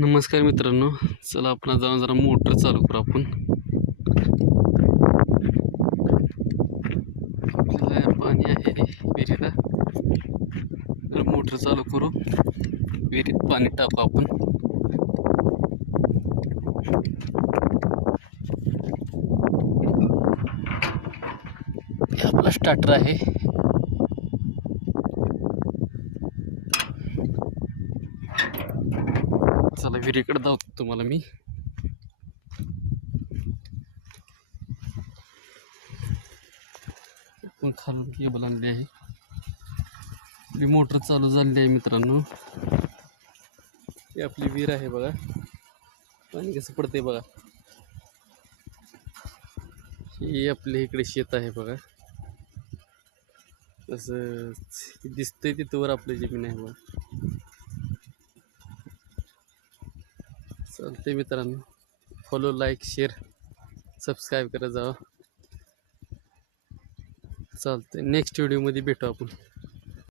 नमस्कार मित्रांनो, चला आपण जाऊन जरा मोटर चालू करू आपण. आपल्याला पाणी आहे विहिरीला, तर मोटर चालू करू, विहिरीत पाणी टाकू आपण. हे आपला स्टार्टर आहे. चला विहिरीकडे दाखवतो तुम्हाला मी. पण खालून केबल आणली आहे. आपली मोटर चालू झाली आहे मित्रांनो. ही आपली विहीर आहे बघा, पाणी कसं पडतंय बघा. ही आपल्या इकडे शेत आहे बघा, तसं दिसतंय तिथवर आपली जमीन आहे बघा. चालते मित्रांनो, फॉलो, लाईक, शेअर, सबस्क्राईब करत जावा. चालतंय, नेक्स्ट व्हिडिओमध्ये भेटू आपण.